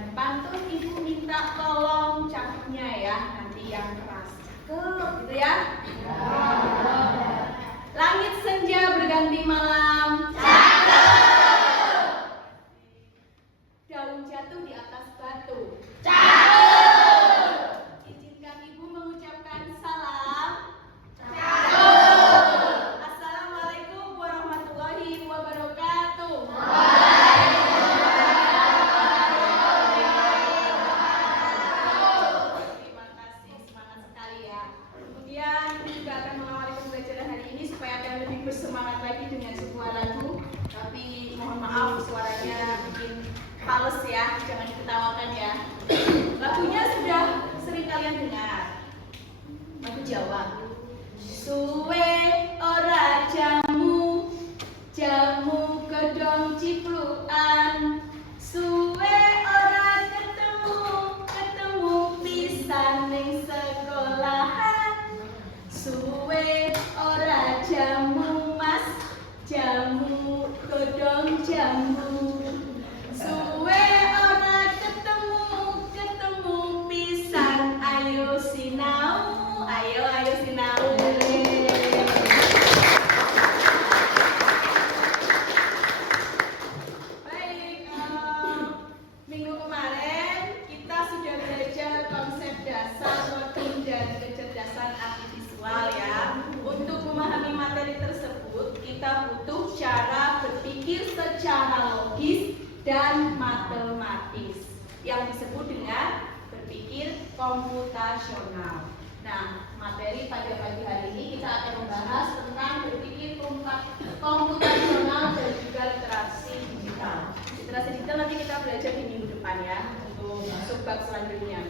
dan pantun, ibu minta tolong cakepnya ya, nanti yang keras cakep gitu ya. Langit senja berganti malam, cakep. Daun jatuh di atas batu, cakep. Izinkan ibu mengucapkan salam, cakep. Assalamualaikum warahmatullahi wabarakatuh. Terima kasih, semangat sekali ya. Kemudian juga akan mengawali pembelajaran hari ini supaya akan lebih bersemangat lagi dengan sebuah lagu. Tapi mohon maaf suaranya bikin fales ya, jangan diketawakan ya. Lagunya sudah sering kalian dengar. Lagu Jawa. Suwe ora jamu, jamu kedong ciplukan. Suwe ora ketemu, ketemu pisan ning sekolahan. Suwe ora jamu mas, jamu kedong jamu. Suwe ora ketemu, ketemu pisan. Ayo sinau, ayo sinau. Baik, minggu kemarin kita sudah belajar konsep dasar wording dan kecerdasan artivisual ya. Untuk memahami materi tersebut, kita butuh cara berpikir secara logis dan matematis yang disebut dengan berpikir komputasional. Nah, materi pada pagi hari ini kita akan membahas tentang berpikir komputasional dan juga literasi digital. Literasi digital nanti kita belajar di minggu depan ya, untuk masuk bab selanjutnya.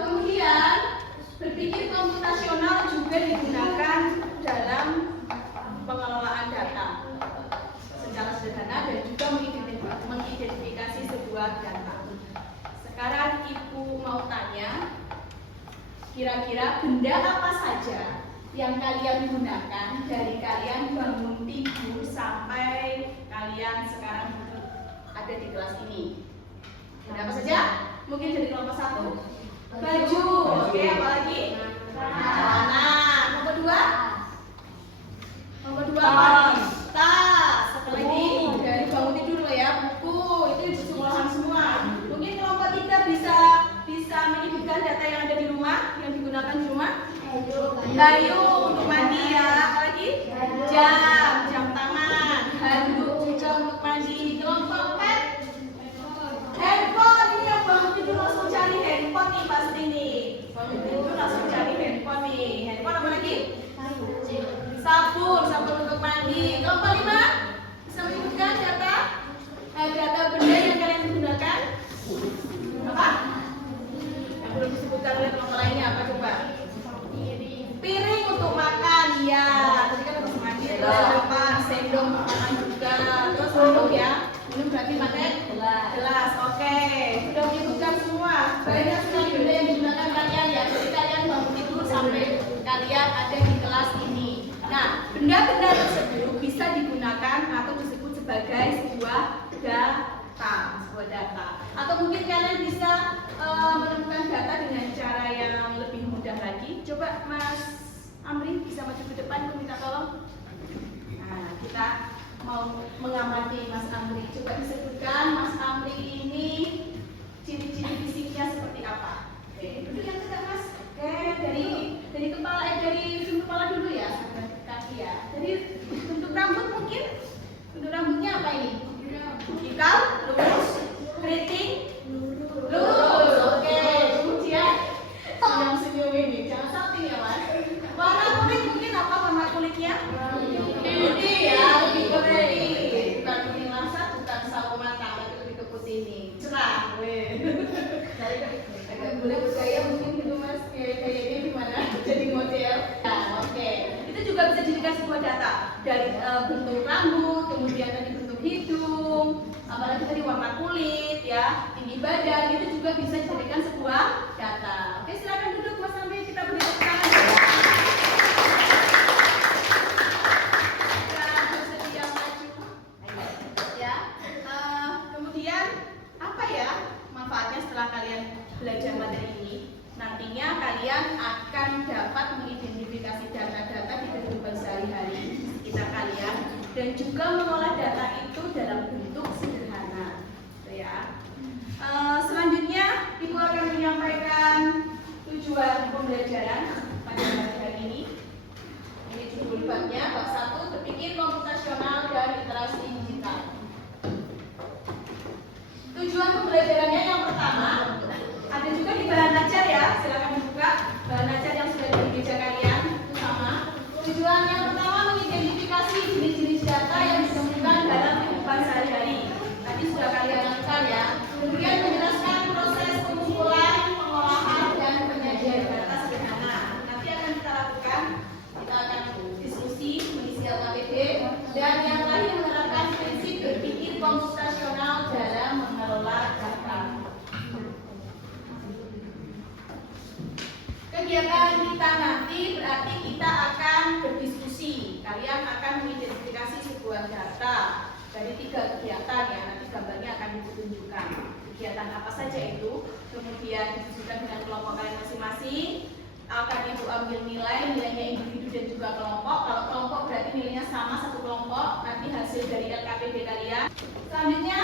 Kemudian berpikir komputasional juga digunakan dalam pengelolaan data secara sederhana dan juga mengidentifikasi sebuah data. Sekarang ibu mau tanya, kira-kira benda apa saja yang kalian gunakan dari kalian bangun tidur sampai kalian sekarang ada di kelas ini? Benda apa saja? Mungkin dari kelompok 1, baju, oke, apa lagi? Celana. Nomor 2? Nomor 2 apa? Tas. Satu lagi dari bangun tidur loh ya, buku. Itu ibu sekolahan semua. Mungkin kelompok 3 bisa menyebutkan data yang ada di rumah, yang digunakan di rumah. Kayu untuk mandi ya. Apa lagi? Jam tangan. Handuk juga untuk mandi. Kelompok 4, handphone. Ini yang bangun tidur langsung cari handphone nih pasti nih. Bangun tidur langsung cari handphone nih. Handphone apa lagi? Sabun untuk mandi. Kelompok 5 bisa menyebutkan data benda yang kalian gunakan. Apa? Yang belum disebutkan oleh kelompok lainnya apa coba? Piring untuk makan ya. Tadi kan habis mandi apa? Sendok untuk makan juga. Terus minum ya. Minum berarti pakai gelas. Oke. Sudah menyebutkan semua. Banyak sekali benda yang digunakan kalian ya. Jadi kalian bangun tidur sampai kalian ada di kelas ini. Nah, benda-benda tersebut bisa digunakan atau disebut sebagai sebuah data. Atau mungkin kalian bisa menemukan data dengan cara yang lebih mudah lagi. Coba Mas Amri bisa maju ke depan, aku minta tolong. Nah, kita mau mengamati Mas Amri. Coba disebutkan Mas Amri ini ciri-ciri fisiknya seperti apa? Oke, duduk yang tegak Mas. Oke, dari kepala dari ujung kepala dulu ya, sampai kaki ya. Jadi bentuk rambut mungkin, bentuk rambutnya apa ini? Ikal, lurus, keriting, lurus. Oke, kemudian yang senyum ini, jangan salting ya Mas. Warna kulit mungkin apa warna kulitnya? Putih ya, lebih ke putih. Bukan kuning lasat, bukan sawo matang, tapi lebih ke putih ini. Cerah, agak boleh bergaya mungkin gitu Mas. Gayanya gimana? Jadi model. Nah, oke. Itu juga bisa dijadikan sebuah data dari bentuk rambut, kemudian tadi bentuk hidung, apalagi tadi warna kulit ya, tinggi badan, itu juga bisa dijadikan sebuah data. Oke, silakan duduk Mas sampai kita beri tepuk tangan. Ya, bersedia maju. Ya. Kemudian apa ya? dan juga mengolah data itu dalam bentuk sederhana, ya. Selanjutnya Ibu akan menyampaikan tujuan pembelajaran pada hari ini. Ini judul babnya, bab 1, berpikir komputasional dan literasi digital. Tujuan pembelajarannya yang pertama, ada juga di bahan ajar ya, silakan dibuka bahan ajar yang sudah di meja kalian, itu sama. Tujuan yang pertama mengidentifikasi jenis-jenis data yang ditemukan dalam kehidupan sehari-hari. Tadi sudah kalian lakukan ya. Kemudian menjelaskan proses pengumpulan, pengolahan, dan penyajian data sederhana. Nanti akan kita lakukan, kita akan diskusi, mengisi LKPD, dan yang terakhir menerapkan prinsip berpikir komputasional dalam mengelola data. Kegiatan kita nanti berarti kita akan berdiskusi. Kalian akan mengidentifikasi sebuah data dari 3 kegiatan ya. Nanti gambarnya akan ditunjukkan. Kegiatan apa saja itu, kemudian didiskusikan dengan kelompok kalian masing-masing. Akan Ibu ambil nilainya individu dan juga kelompok. Kalau kelompok berarti nilainya sama satu kelompok. Nanti hasil dari LKPD kalian. Selanjutnya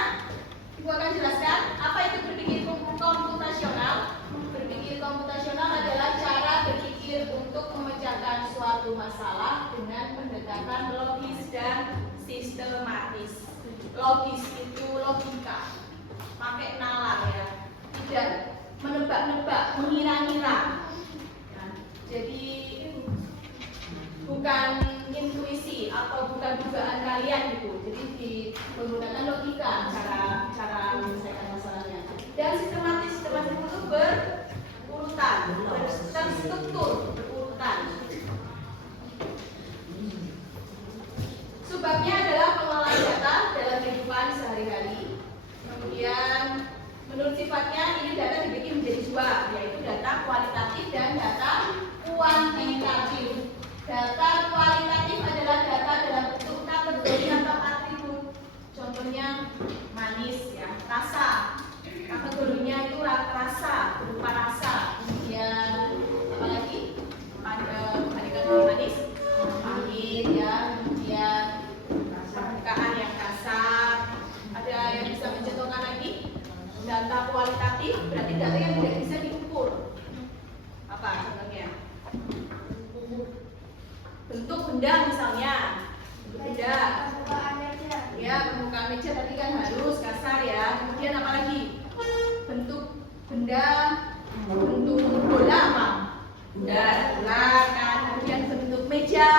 Ibu akan jelaskan apa itu berpikir komputasional. Berpikir komputasional adalah cara berpikir untuk memecahkan suatu masalah dengan pendekatan logis dan sistematis. Logis itu logika, pakai nalar ya, tidak menebak-nebak, mengira-ngira. Nah, jadi bukan intuisi atau bukan dugaan kalian gitu. Jadi menggunakan logika cara menyelesaikan masalahnya. Dan sistematis itu berurutan, terstruktur, berurutan. Sebabnya adalah pengolahan data dalam kehidupan sehari-hari. Kemudian menurut sifatnya ini data dibagi menjadi 2, yaitu data kualitatif dan data kuantitatif. Data kualitatif adalah data dalam bentuk kategori atau atribut. Contohnya manis ya, rasa. Kategorinya itu rasa, berupa rasa. Kemudian apa lagi? Kategori manis, pahit ya. Kemudian permukaan yang kasar. Ada yang bisa mencontohkan lagi? Data kualitatif berarti data yang tidak bisa diukur. Apa contohnya? Bentuk benda misalnya. Bentuk benda. Ya, permukaan meja tadi kan halus, kasar ya. Kemudian apa lagi? Bentuk benda, bentuk bola apa? Bola kan. Kemudian bentuk meja,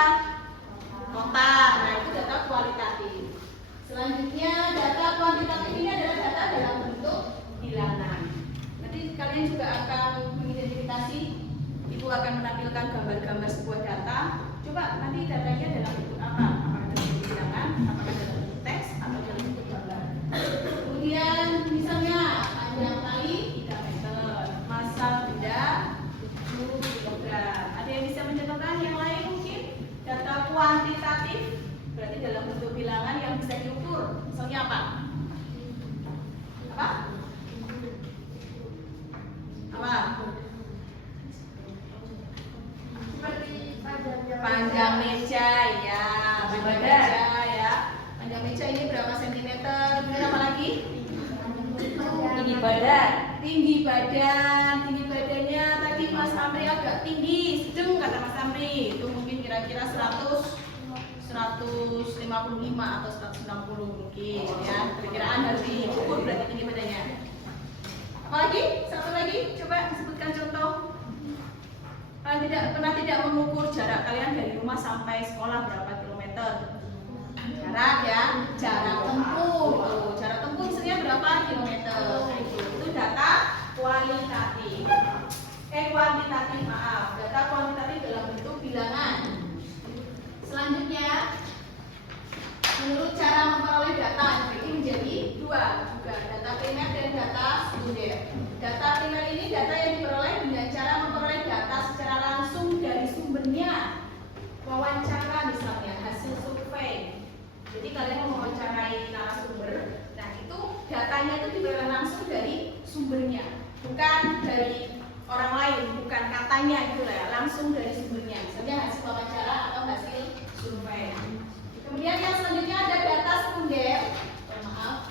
kotak. Nah, itu data kualitatif. Selanjutnya data kuantitatif ini adalah data dalam bentuk bilangan. Nanti kalian juga akan mengidentifikasi. Ibu akan menampilkan gambar-gambar sebuah data. Coba nanti datanya dalam bentuk apa? Apakah dalam bentuk bilangan, apakah dalam bentuk teks, atau dalam bentuk gambar. Kemudian misalnya panjang tali 3 meter, massa benda 7 kg. Ada yang bisa mencontohkan yang lain mungkin? Data kuantitatif berarti dalam bentuk bilangan yang bisa diukur. Misalnya apa? Apa? Apa? Panjang meja ya, panjang meja ya. Panjang meja ini berapa sentimeter? Kemudian apa lagi? Tinggi badan. Tinggi badannya tadi Mas Amri agak tinggi, sedang kata Mas Amri. Itu mungkin kira-kira 155 atau 160 mungkin ya. Perkiraan harus diukur berarti tinggi badannya. Apalagi? Satu lagi, coba sebutkan contoh. Kalian pernah tidak mengukur jarak kalian dari rumah sampai sekolah berapa kilometer? Jarak ya, jarak tempuh. Jarak tempuh misalnya berapa kilometer? Itu data kualitatif. Kuantitatif, maaf. Data kuantitatif dalam bentuk bilangan. Selanjutnya, menurut cara memperoleh data dibagi menjadi 2 juga, data primer dan data sekunder. Data primer ini data yang diperoleh dengan cara memperoleh data secara langsung dari sumbernya. Wawancara misalnya, hasil survei. Jadi kalian mewawancarai narasumber, nah itu datanya itu diperoleh langsung dari sumbernya, bukan dari orang lain, bukan katanya gitu lah ya, langsung dari sumbernya. Misalnya hasil wawancara atau hasil survei. Kemudian yang selanjutnya ada data sekunder. Maaf.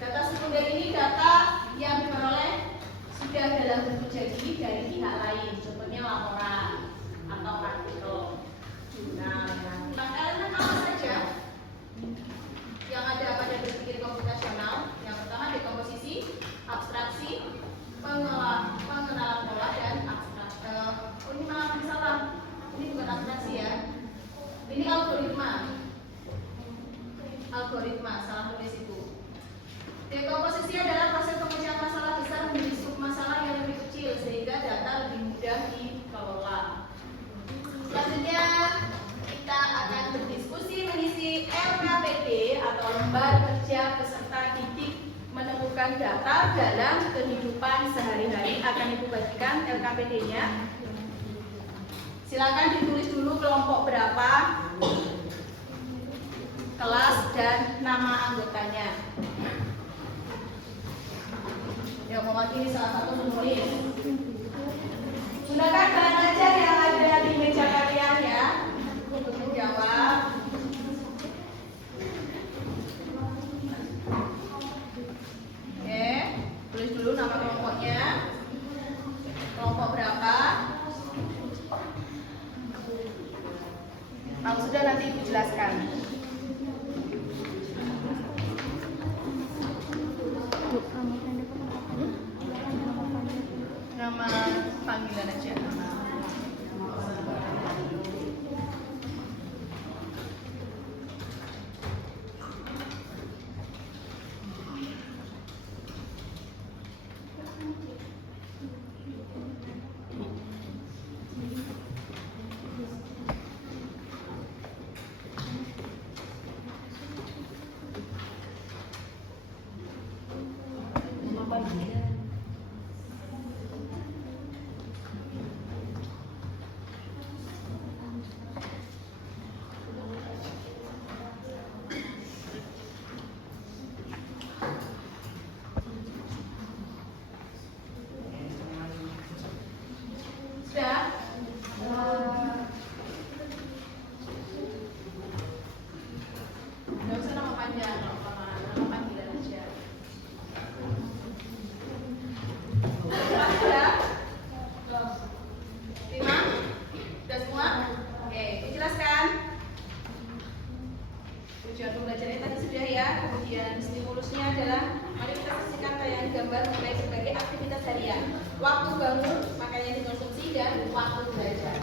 Data sekunder ini data yang diperoleh sudah dalam bentuk jadi dari pihak lain, contohnya laporan atau artikel, jurnal. Nah, elemen apa saja yang ada pada berpikir komputasional? Yang pertama dekomposisi, abstraksi, pengenalan pola dan abstraksi. Oh ini malah salah. Ini bukan abstraksi ya. Ini algoritma. Salah tulis itu. Dekomposisi adalah proses pemecahan masalah besar menjadi submasalah yang lebih kecil sehingga data lebih mudah dikelola. Selanjutnya kita akan berdiskusi mengisi LKPD atau lembar kerja peserta didik menemukan data dalam kehidupan sehari-hari. Akan Ibu bagikan LKPD-nya. Silakan ditulis dulu kelompok berapa, kelas dan nama anggotanya. Yang mewakili salah satu menulis. Gunakan bahan ajar yang ada di meja kalian ya untuk menjawab. Oke, tulis dulu nama kelompoknya. Kelompok berapa? Kalau sudah nanti Ibu jelaskan. Nama panggilan aja. Sudah? Nggak usah nama panjang, nama panggilan aja. Sudah? Lima? Sudah semua? Oke, dijelaskan. Tujuan pembelajarannya tadi sudah ya. Kemudian stimulusnya adalah mari kita saksikan tayangan gambar mulai sebagai aktivitas harian. Waktu bangun, makanya dikonsumsi, dan waktu belajar.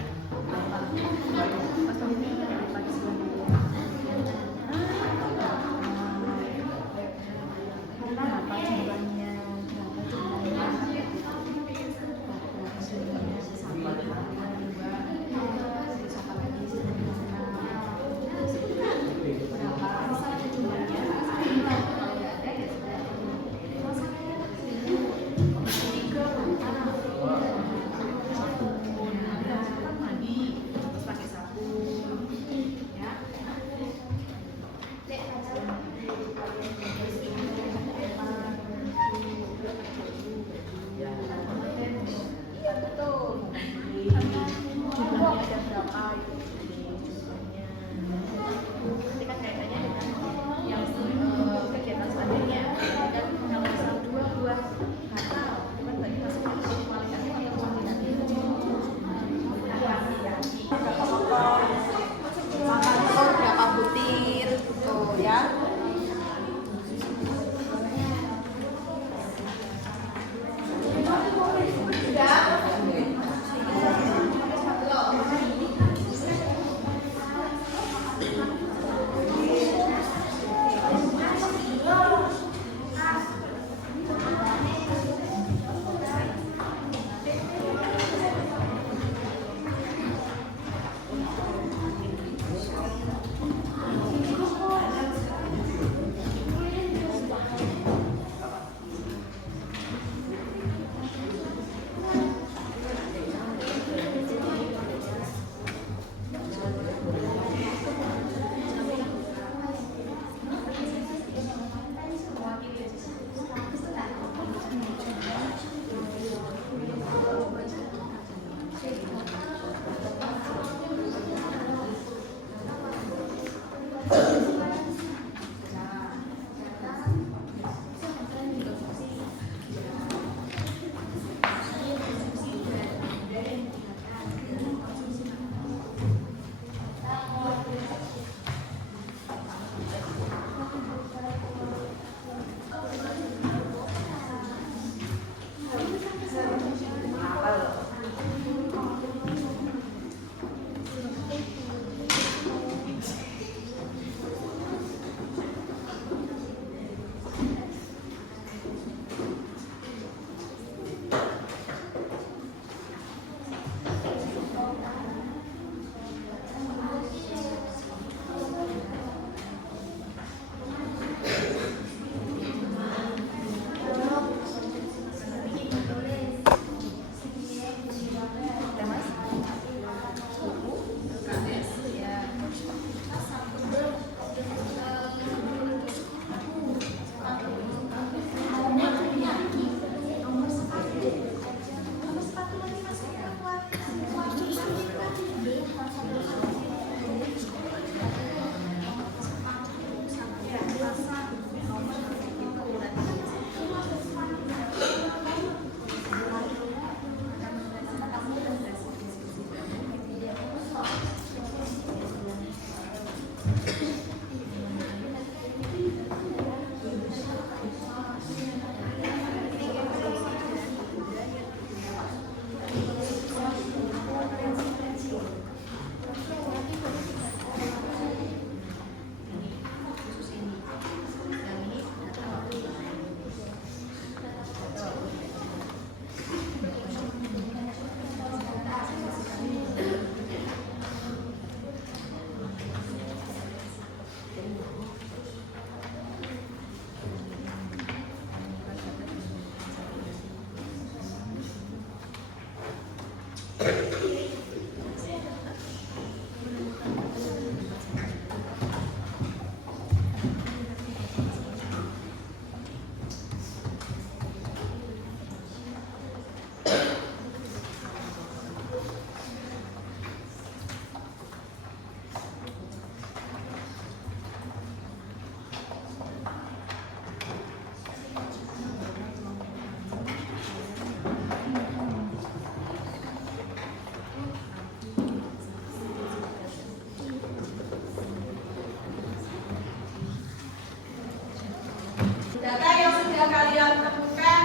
kalian temukan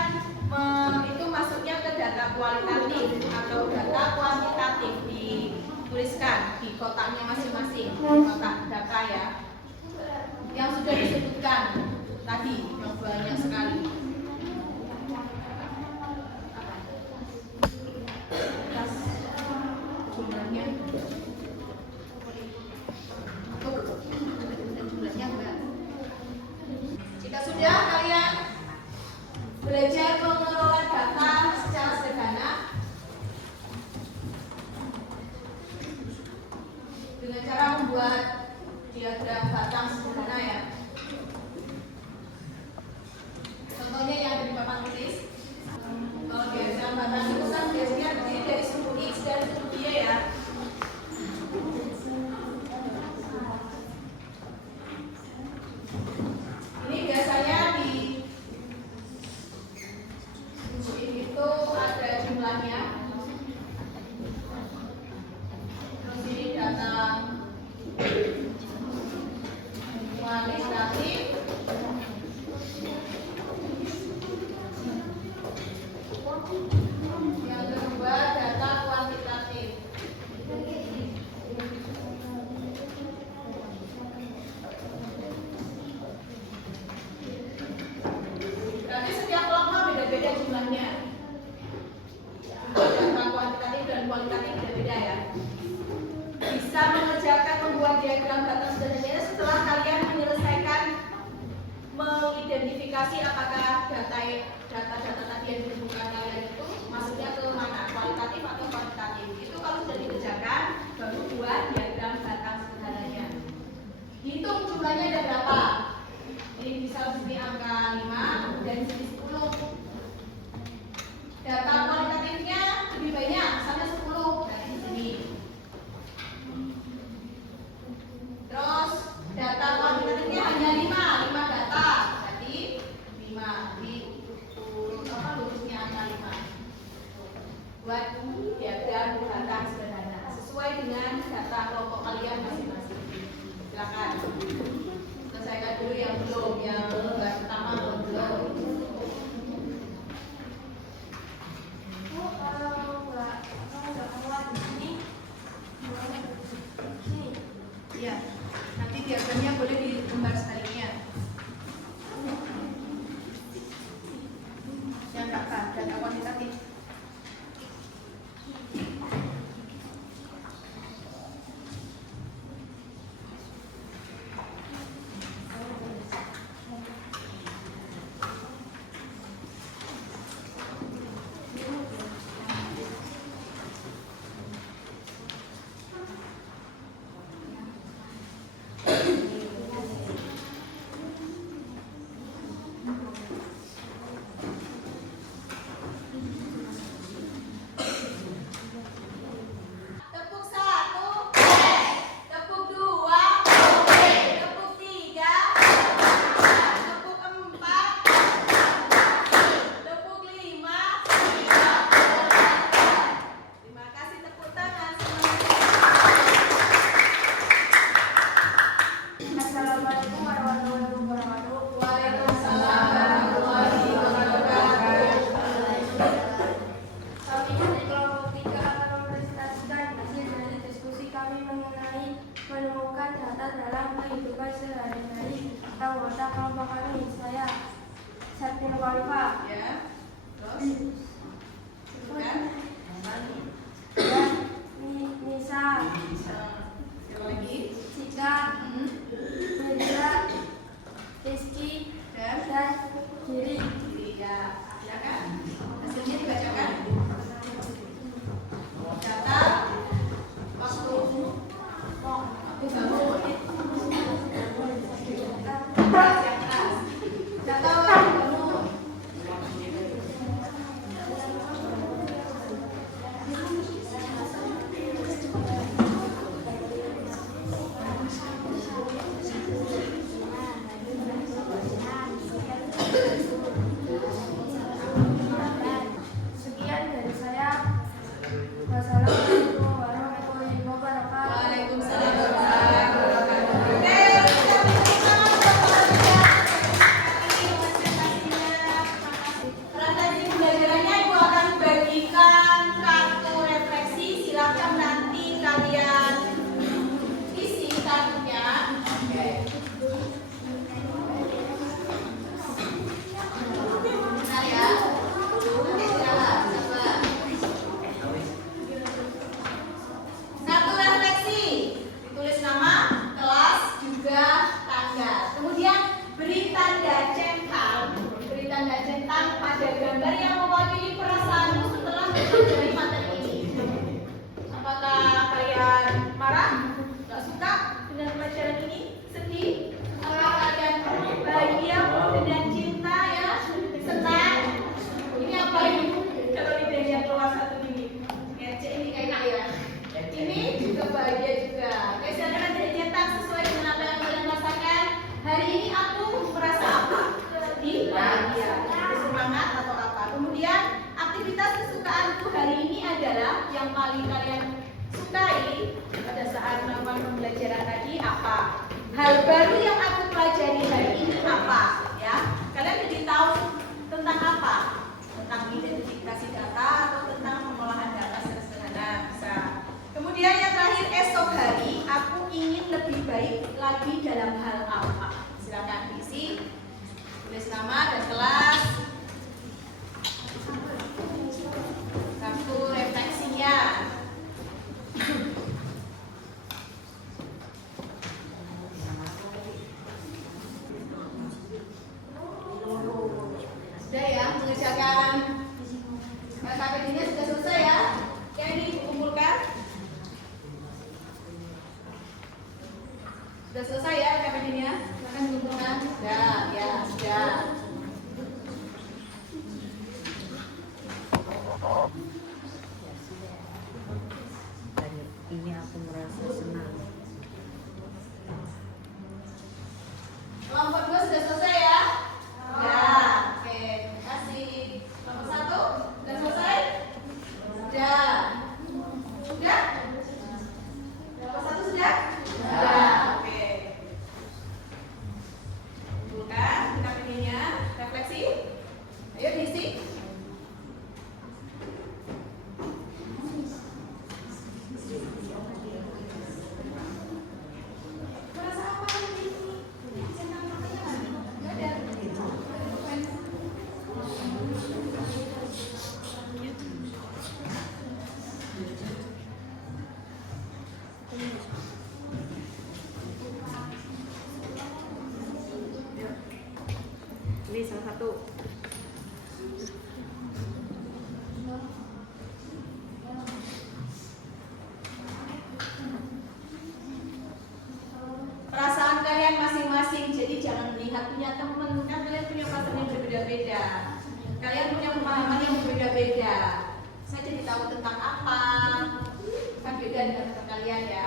itu masuknya ke data kualitatif atau data kuantitatif, dituliskan di kotaknya masing-masing, kotak data ya, yang sudah disebutkan tadi yang banyak sekali. Jumlahnya enggak. Jika sudah kalian belajar mengelola data secara sederhana dengan cara membuat diagram batang sederhana ya. Contohnya yang ada di papan tulis. Kalau diagram batang itu kan biasanya terdiri dari suku X dan suku Y ya. Ini biasanya di itu ada jumlahnya. Terus ini data kualitatif. Yang kedua data kuantitatif. Berarti setiap kelompok beda-beda jumlahnya. Data kuantitatif dan kualitatif beda-beda ya. Bisa mengerjakan membuat diagram data sederhana setelah kalian menyelesaikan mengidentifikasi apakah data-data tadi yang ditemukan kalian itu masuknya ke mana, kualitatif atau kuantitatif. Itu kalau sudah dikerjakan baru buat diagram batang sederhananya. Hitung jumlahnya ada berapa. Ini bisa di sini angka 5 dan di sini 10. Data kualitatifnya lebih banyak, misalnya 10 dari sini. Terus data kuantitatifnya hanya 5 data. Jadi 5 di lurusnya angka 5. Buat diagram batang sederhana sesuai dengan data kelompok kalian masing-masing. Silakan. Selesaikan dulu yang belum, yang lembar pertama belum. Ya, nanti diagramnya boleh di lembar sebaliknya. Yang berapa? Data kuantitatif. Anggota kelompok kami, saya Septin Walifa Ya. Terus dan Nisa, siapa lagi? Cika, Mirza, Rizky, dan Giri. Ya, silakan. Hasilnya dibacakan. Data waktu bangun. Data waktu bangun. Hal baru yang aku pelajari hari ini apa? Ya, kalian jadi tahu tentang apa? Tentang identifikasi data atau tentang pengolahan data secara sederhana bisa. Kemudian yang terakhir, esok hari aku ingin lebih baik lagi dalam hal apa? Silakan diisi, tulis nama dan kelas, kartu refleksinya. Sudah ya, mengerjakan KPD-nya sudah selesai ya? Yang ini dikumpulkan. Sudah selesai ya KPD-nya? Silahkan dikumpulkan. Sudah, ya, sudah. Ini aku merasa senang. Kelompok 2 sudah selesai ya? Ya, oke, terima kasih. Kelompok 1 sudah selesai? Sudah. Sudah? Kelompok 1 sudah? Sudah, oke. Kumpulkan KPD-nya, refleksi. Ayo diisi. Merasa apa ini? Jangan makanya nggak ada. Ini salah satu. Perasaan kalian masing-masing, jadi jangan melihat punya teman, kan kalian punya perasaan yang berbeda-beda, kalian punya pemahaman yang berbeda-beda. Saya jadi tahu tentang apa, kan beda dengan teman kalian ya.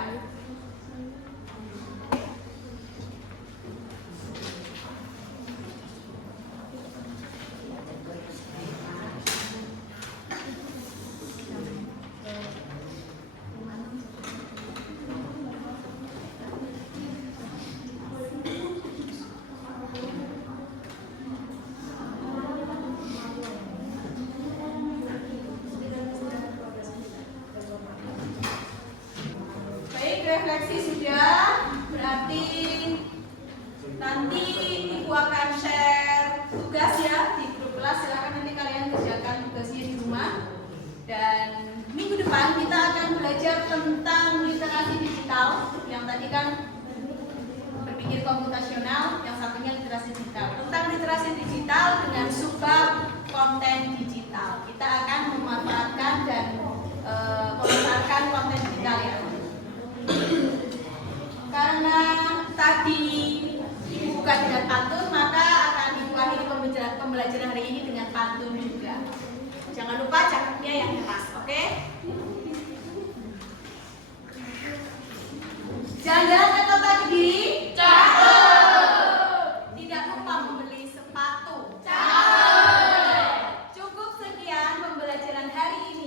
Baik, refleksi sudah, berarti nanti ibu akan share tugas ya di grup kelas. Silakan nanti kalian kerjakan tugasnya di rumah. Dan minggu depan kita akan belajar tentang literasi digital. Yang tadi kan berpikir komputasional, yang satunya literasi digital. Tentang literasi digital dengan subbab konten digital. Kita akan memanfaatkan dan memanfaatkan konten digital ya. Karena tadi ibu buka dengan pantun, maka akan ibu akhiri pembelajaran hari ini dengan pantun juga. Jangan lupa cakepnya yang keras, oke? Jalan-jalan ke kota Kediri? Cakep. Tidak lupa membeli sepatu? Cakep. Cukup sekian pembelajaran hari ini.